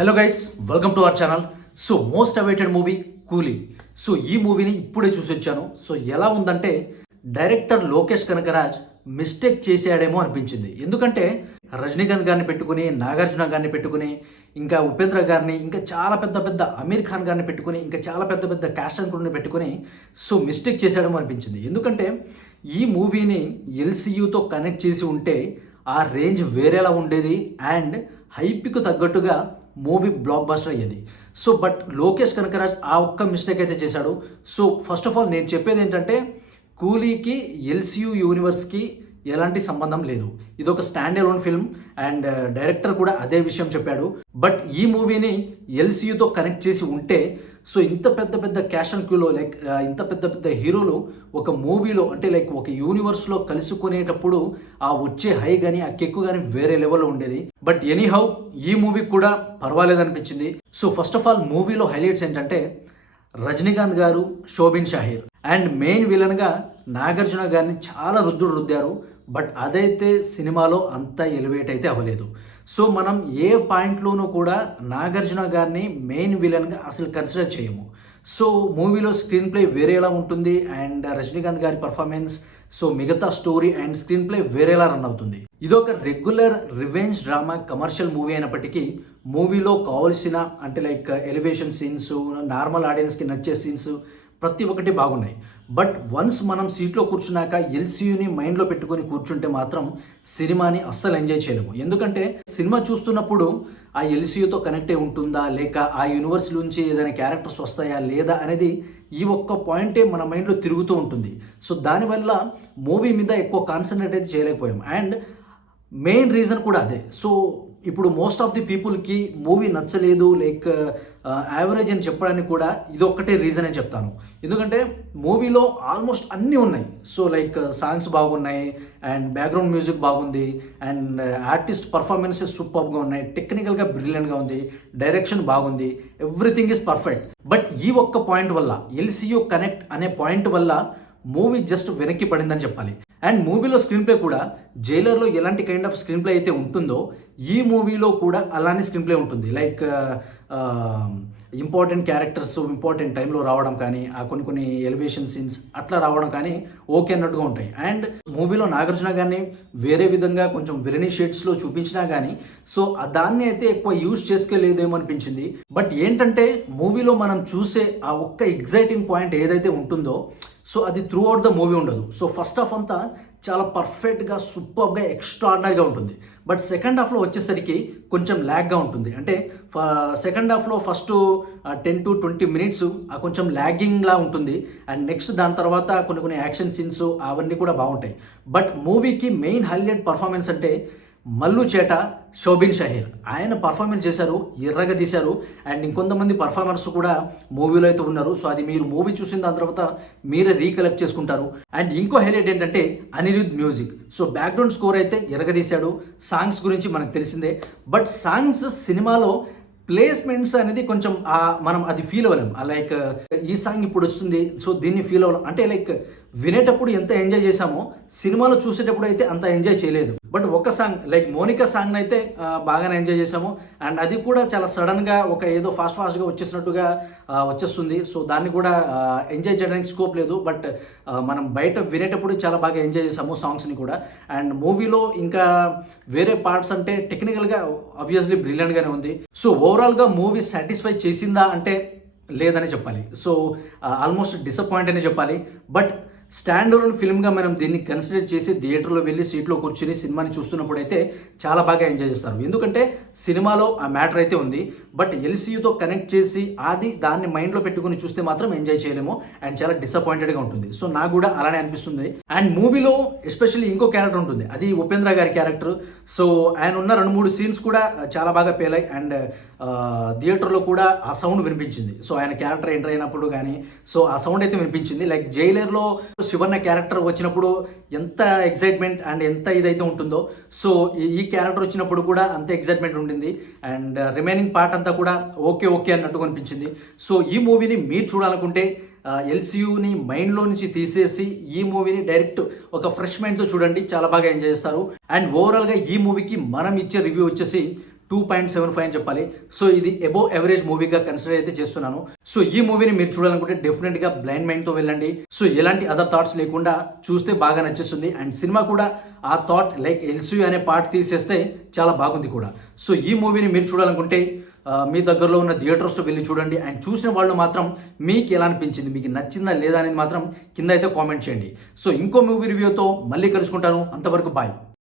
Hello guys, welcome to our channel. So most awaited movie కూలీ. So ఈ మూవీని ఇప్పుడే చూసి వచ్చాను. సో ఎలా ఉందంటే డైరెక్టర్ లోకేష్ కనకరాజ్ మిస్టేక్ చేసాడేమో అనిపించింది. ఎందుకంటే రజనీకాంత్ గారిని పెట్టుకుని, నాగార్జున గారిని పెట్టుకుని, ఇంకా ఉపేంద్ర గారిని, ఇంకా చాలా పెద్ద పెద్ద అమీర్ ఖాన్ గారిని పెట్టుకుని, ఇంకా చాలా పెద్ద పెద్ద క్యాస్ట్ అండ్ క్రూని పెట్టుకుని సో మిస్టేక్ చేసాడేమో అనిపించింది. ఎందుకంటే ఈ మూవీని ఎల్సీయూతో కనెక్ట్ చేసి ఉంటే ఆ రేంజ్ వేరేలా ఉండేది అండ్ హైప్కి తగ్గట్టుగా మూవీ బ్లాక్ బస్టర్ అయ్యేది. సో బట్ లోకేష్ కనకరాజ్ ఆ ఒక్క మిస్టేక్ అయితే చేశాడు. సో ఫస్ట్ ఆఫ్ ఆల్ నేను చెప్పేది ఏంటంటే కూలీకి ఎల్సీయూ యూనివర్స్కి ఎలాంటి సంబంధం లేదు. ఇది ఒక stand alone film and director కూడా అదే విషయం చెప్పాడు. బట్ ఈ మూవీని ఎల్సీయూతో కనెక్ట్ చేసి ఉంటే సో ఇంత పెద్ద పెద్ద క్యాష్ అండ్ క్యూలో లైక్ ఇంత పెద్ద పెద్ద హీరోలు ఒక మూవీలో అంటే లైక్ ఒక యూనివర్స్లో కలుసుకునేటప్పుడు ఆ వచ్చే హై కానీ ఆ కెక్కు కానీ వేరే లెవెల్లో ఉండేది. బట్ ఎనీహౌ ఈ మూవీ కూడా పర్వాలేదనిపించింది. సో ఫస్ట్ ఆఫ్ ఆల్ మూవీలో హైలైట్స్ ఏంటంటే రజనీకాంత్ గారు, షోబిన్ షాహీర్ అండ్ మెయిన్ విలన్గా నాగార్జున గారిని చాలా రుద్దారు. బట్ అదైతే సినిమాలో అంత ఎలివేట్ అయితే అవ్వలేదు. సో మనం ఏ పాయింట్లోనూ కూడా నాగార్జున గారిని మెయిన్ విలన్గా అసలు కన్సిడర్ చేయము. సో మూవీలో స్క్రీన్ ప్లే వేరేలా ఉంటుంది అండ్ రజనీకాంత్ గారి పర్ఫార్మెన్స్, సో మిగతా స్టోరీ అండ్ స్క్రీన్ ప్లే వేరేలా రన్ అవుతుంది. ఇదొక regular revenge drama commercial movie అయినప్పటికీ మూవీలో కావాల్సిన అంటే లైక్ ఎలివేషన్ సీన్స్, నార్మల్ ఆడియన్స్కి నచ్చే సీన్స్ ప్రతి ఒక్కటి బాగున్నాయి. బట్ వన్స్ మనం సీట్లో కూర్చున్నాక ఎల్సీయూని మైండ్లో పెట్టుకొని కూర్చుంటే మాత్రం సినిమాని అస్సలు ఎంజాయ్ చేయలేము. ఎందుకంటే సినిమా చూస్తున్నప్పుడు ఆ ఎల్సీయూతో కనెక్ట్ అయి ఉంటుందా లేక ఆ యూనివర్స్ నుంచి ఏదైనా క్యారెక్టర్స్ వస్తాయా లేదా అనేది ఈ ఒక్క పాయింటే మన మైండ్లో తిరుగుతూ ఉంటుంది. సో దానివల్ల మూవీ మీద ఎక్కువ కాన్సన్ట్రేట్ అయితే చేయలేకపోయాం అండ్ మెయిన్ రీజన్ కూడా అదే. సో ఇప్పుడు మోస్ట్ ఆఫ్ ది పీపుల్కి మూవీ నచ్చలేదు లైక్ యావరేజ్ అని చెప్పడానికి కూడా ఇది ఒక్కటే రీజన్ అని చెప్తాను. ఎందుకంటే మూవీలో ఆల్మోస్ట్ అన్నీ ఉన్నాయి. సో లైక్ సాంగ్స్ బాగున్నాయి అండ్ బ్యాక్గ్రౌండ్ మ్యూజిక్ బాగుంది అండ్ ఆర్టిస్ట్ పర్ఫార్మెన్సెస్ సూపర్గా ఉన్నాయి, టెక్నికల్గా బ్రిలియంట్గా ఉంది, డైరెక్షన్ బాగుంది, ఎవ్రీథింగ్ ఈజ్ పర్ఫెక్ట్. బట్ ఈ ఒక్క పాయింట్ వల్ల ఎల్సీయూ కనెక్ట్ అనే పాయింట్ వల్ల మూవీ జస్ట్ వెనక్కి పడిందని చెప్పాలి. అండ్ మూవీలో స్క్రీన్ ప్లే కూడా జైలర్లో ఎలాంటి కైండ్ ఆఫ్ స్క్రీన్ ప్లే అయితే ఉంటుందో ఈ మూవీలో కూడా అలానే స్క్రీన్ ప్లే ఉంటుంది. లైక్ ఇంపార్టెంట్ క్యారెక్టర్స్ ఇంపార్టెంట్ టైంలో రావడం కానీ, ఆ కొన్ని ఎలివేషన్ సీన్స్ అట్లా రావడం కానీ ఓకే అన్నట్టుగా ఉంటాయి. అండ్ మూవీలో నాగార్జున గారిని వేరే విధంగా కొంచెం విలనీ షేడ్స్లో చూపించినా కానీ సో దాన్ని అయితే ఎక్కువ యూజ్ చేసుకోలేదేమో అనిపించింది. బట్ ఏంటంటే మూవీలో మనం చూసే ఆ ఒక్క ఎగ్జైటింగ్ పాయింట్ ఏదైతే ఉంటుందో సో అది త్రూ అవుట్ ద మూవీ ఉండదు. సో ఫస్ట్ హాఫ్ అంతా చాలా పర్ఫెక్ట్గా సూపర్గా ఎక్స్ట్రాడినరీగా ఉంటుంది. బట్ సెకండ్ హాఫ్లో వచ్చేసరికి కొంచెం ల్యాగ్గా ఉంటుంది. అంటే సెకండ్ హాఫ్లో ఫస్ట్ 10 to 20 minutes కొంచెం ల్యాగింగ్లా ఉంటుంది అండ్ నెక్స్ట్ దాని తర్వాత కొన్ని యాక్షన్ సీన్స్ అవన్నీ కూడా బాగుంటాయి. బట్ మూవీకి మెయిన్ హైలైట్ పర్ఫార్మెన్స్ అంటే మల్లు చేట, షోబిన్ షాహీర్ ఆయన పర్ఫార్మెన్స్ చేశారు, ఎర్రగా తీశారు అండ్ ఇంకొంతమంది పర్ఫార్మర్స్ కూడా మూవీలో అయితే ఉన్నారు. సో అది మీరు మూవీ చూసిన దాని తర్వాత మీరే రీకలెక్ట్ చేసుకుంటారు. అండ్ ఇంకో హైలైట్ ఏంటంటే Anirudh music. So background score అయితే ఎరగదీశాడు. సాంగ్స్ గురించి మనకు తెలిసిందే. బట్ సాంగ్స్ సినిమాలో ప్లేస్మెంట్స్ అనేది కొంచెం మనం అది ఫీల్ అవ్వలేం. లైక్ ఈ సాంగ్ ఇప్పుడు వస్తుంది సో దీన్ని ఫీల్ అవ్వలేం. అంటే లైక్ వినేటప్పుడు ఎంత ఎంజాయ్ చేసామో సినిమాలో చూసేటప్పుడు అయితే అంత ఎంజాయ్ చేయలేదు. బట్ ఒక సాంగ్ లైక్ మోనికా సాంగ్ అయితే బాగానే ఎంజాయ్ చేసాము అండ్ అది కూడా చాలా సడన్గా ఒక ఏదో ఫాస్ట్గా వచ్చేసినట్టుగా వచ్చేస్తుంది. సో దాన్ని కూడా ఎంజాయ్ చేయడానికి స్కోప్ లేదు. బట్ మనం బయట వినేటప్పుడు చాలా బాగా ఎంజాయ్ చేసాము సాంగ్స్ని కూడా. అండ్ మూవీలో ఇంకా వేరే పార్ట్స్ అంటే టెక్నికల్గా ఆబ్వియస్లీ బ్రిలియంట్గానే ఉంది. సో ఓవరాల్గా మూవీ సాటిస్ఫై చేసిందా అంటే లేదని చెప్పాలి. సో ఆల్మోస్ట్ డిసప్పాయింట్ అనే చెప్పాలి. బట్ స్టాండ్ అలోన్ ఫిల్మ్గా మనం దీన్ని కన్సిడర్ చేసి థియేటర్లో వెళ్ళి సీట్లో కూర్చుని సినిమాని చూస్తున్నప్పుడు అయితే చాలా బాగా ఎంజాయ్ చేస్తారు. ఎందుకంటే సినిమాలో ఆ మ్యాటర్ అయితే ఉంది. బట్ ఎల్సీయూతో కనెక్ట్ చేసి దాన్ని మైండ్లో పెట్టుకుని చూస్తే మాత్రం ఎంజాయ్ చేయలేము అండ్ చాలా డిసప్పాయింటెడ్గా ఉంటుంది. సో నాకు కూడా అలానే అనిపిస్తుంది. అండ్ మూవీలో ఎస్పెషల్లీ ఇంకో క్యారెక్టర్ ఉంటుంది, అది ఉపేంద్ర గారి క్యారెక్టర్. సో ఆయన ఉన్న 2-3 సీన్స్ కూడా చాలా బాగా పేలాయి అండ్ థియేటర్లో కూడా ఆ సౌండ్ వినిపించింది. సో ఆయన క్యారెక్టర్ ఎంటర్ అయినప్పుడు కానీ సో ఆ సౌండ్ అయితే వినిపించింది. లైక్ జైలర్లో శివన్న క్యారెక్టర్ వచ్చినప్పుడు ఎంత ఎగ్జైట్మెంట్ అండ్ ఎంత ఇదైతే ఉంటుందో సో ఈ క్యారెక్టర్ వచ్చినప్పుడు కూడా అంత ఎగ్జైట్మెంట్ ఉండింది అండ్ రిమైనింగ్ పార్ట్ అంతా కూడా ఓకే అన్నట్టుగా అనిపించింది. సో ఈ మూవీని మీరు చూడాలనుకుంటే ఎల్సీయూని మైండ్లో నుంచి తీసేసి ఈ మూవీని డైరెక్ట్ ఒక ఫ్రెష్ మైండ్తో చూడండి, చాలా బాగా ఎంజాయ్ చేస్తారు. అండ్ ఓవరాల్గా ఈ మూవీకి మనం ఇచ్చే రివ్యూ వచ్చేసి 2.75 అని చెప్పాలి. సో ఇది అబోవ్ ఎవరేజ్ మూవీగా కన్సిడర్ అయితే చేస్తున్నాను. సో ఈ మూవీని మీరు చూడాలనుకుంటే డెఫినెట్గా బ్లైండ్ మైండ్తో వెళ్ళండి. సో ఎలాంటి అదర్ థాట్స్ లేకుండా చూస్తే బాగా నచ్చేస్తుంది. అండ్ సినిమా కూడా ఆ థాట్ లైక్ ఎల్సీ అనే పార్ట్ తీసేస్తే చాలా బాగుంది కూడా. సో ఈ మూవీని మీరు చూడాలనుకుంటే మీ దగ్గరలో ఉన్న థియేటర్స్లో వెళ్ళి చూడండి. అండ్ చూసిన వాళ్ళు మాత్రం మీకు ఎలా అనిపించింది, మీకు నచ్చిందా లేదా అనేది మాత్రం కింద అయితే కామెంట్ చేయండి. సో ఇంకో మూవీ రివ్యూతో మళ్ళీ కలుసుకుంటాను. అంతవరకు బాయ్.